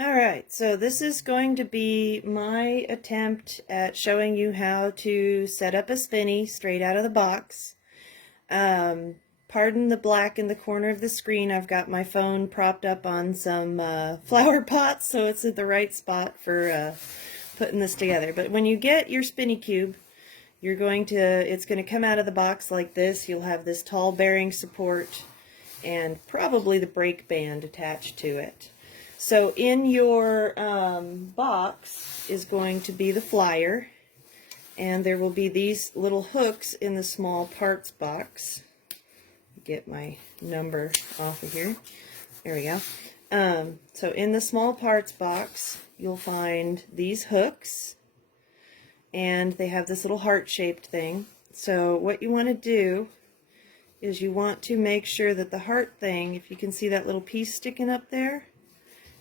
Alright, so this is going to be my attempt at showing you how to set up a spinny straight out of the box. Pardon the black in the corner of the screen. I've got my phone propped up on some flower pots, so it's at the right spot for putting this together. But when you get your Spin-e-Kube, it's going to come out of the box like this. You'll have this tall bearing support and probably the brake band attached to it. So in your box is going to be the flyer, and there will be these little hooks in the small parts box. Get my number off of here. There we go. So in the small parts box, you'll find these hooks, and they have this little heart-shaped thing. So what you want to do is you want to make sure that the heart thing, if you can see that little piece sticking up there,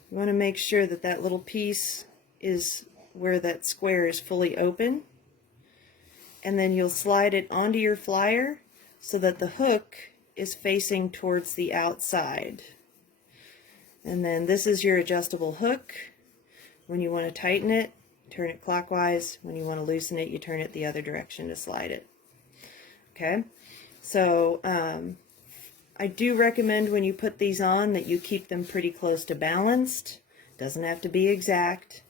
you want to make sure that that little piece is where that square is fully open. And then you'll slide it onto your flyer so that the hook is facing towards the outside. And then this is your adjustable hook. When you want to tighten it, turn it clockwise. When you want to loosen it, you turn it the other direction to slide it. Okay? So, I do recommend when you put these on that you keep them pretty close to balanced. Doesn't have to be exact.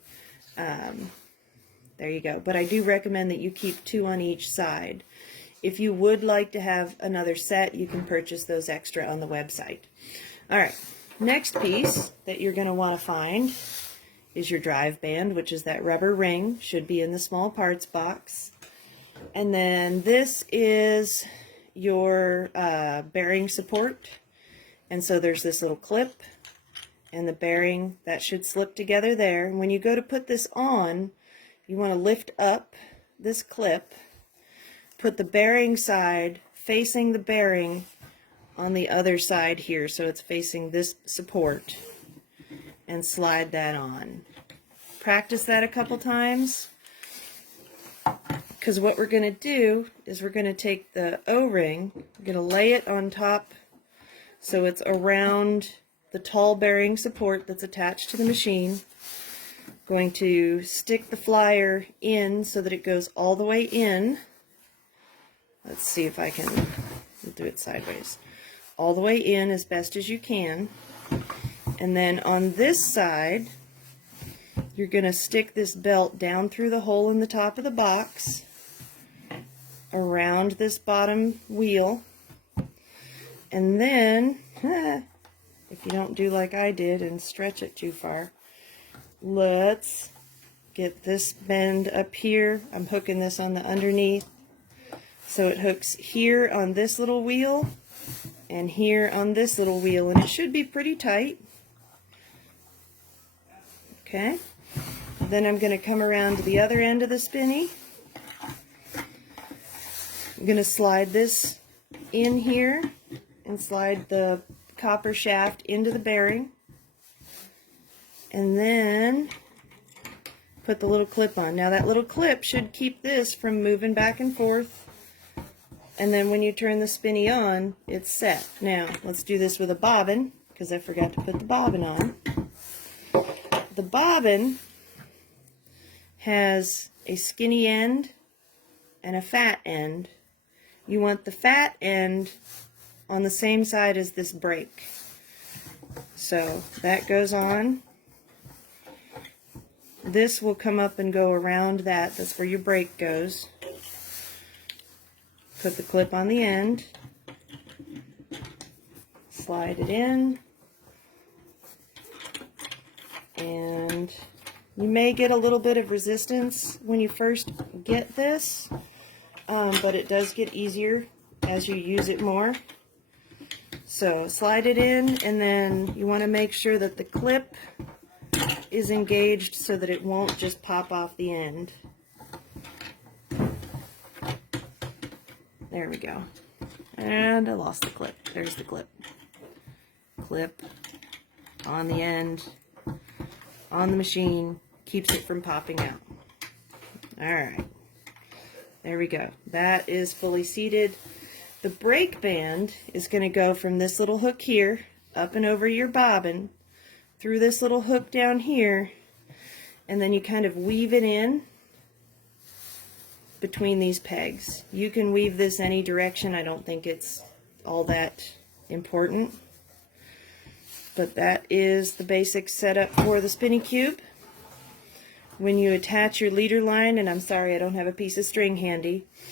There you go. But I do recommend that you keep 2 on each side. If you would like to have another set, you can purchase those extra on the website. Alright, next piece that you're going to want to find is your drive band, which is that rubber ring. Should be in the small parts box. And then this is your bearing support, and so there's this little clip and the bearing that should slip together there. And when you go to put this on, you want to lift up this clip, put the bearing side facing the bearing on the other side here, so it's facing this support, and slide that on. Practice that a couple times, because what we're going to do is we're going to take the O-ring, we're going to lay it on top so it's around the tall bearing support that's attached to the machine. Going to stick the flyer in so that it goes all the way in. Let's see if I can do it sideways. All the way in as best as you can. And then on this side, you're going to stick this belt down through the hole in the top of the box, around this bottom wheel, and then, if you don't do like I did and stretch it too far, let's get this bend up here. I'm hooking this on the underneath, so it hooks here on this little wheel and here on this little wheel, and it should be pretty tight. Okay, then I'm going to come around to the other end of the spinny. I'm going to slide this in here and slide the copper shaft into the bearing, and then put the little clip on. Now that little clip should keep this from moving back and forth, and then when you turn the spinny on, it's set. Now let's do this with a bobbin, because I forgot to put the bobbin on. The bobbin has a skinny end and a fat end. You want the fat end on the same side as this brake. So that goes on. This will come up and go around that. That's where your brake goes. Put the clip on the end. Slide it in. And you may get a little bit of resistance when you first get this, but it does get easier as you use it more. So slide it in, and then you want to make sure that the clip is engaged so that it won't just pop off the end. There we go. And I lost the clip. There's the clip. Clip on the end, on the machine, keeps it from popping out. Alright, there we go. That is fully seated. The brake band is going to go from this little hook here up and over your bobbin through this little hook down here, and then you kind of weave it in between these pegs. You can weave this any direction. I don't think it's all that important. But that is the basic setup for the Spin-e-Kube. When you attach your leader line, and I'm sorry I don't have a piece of string handy,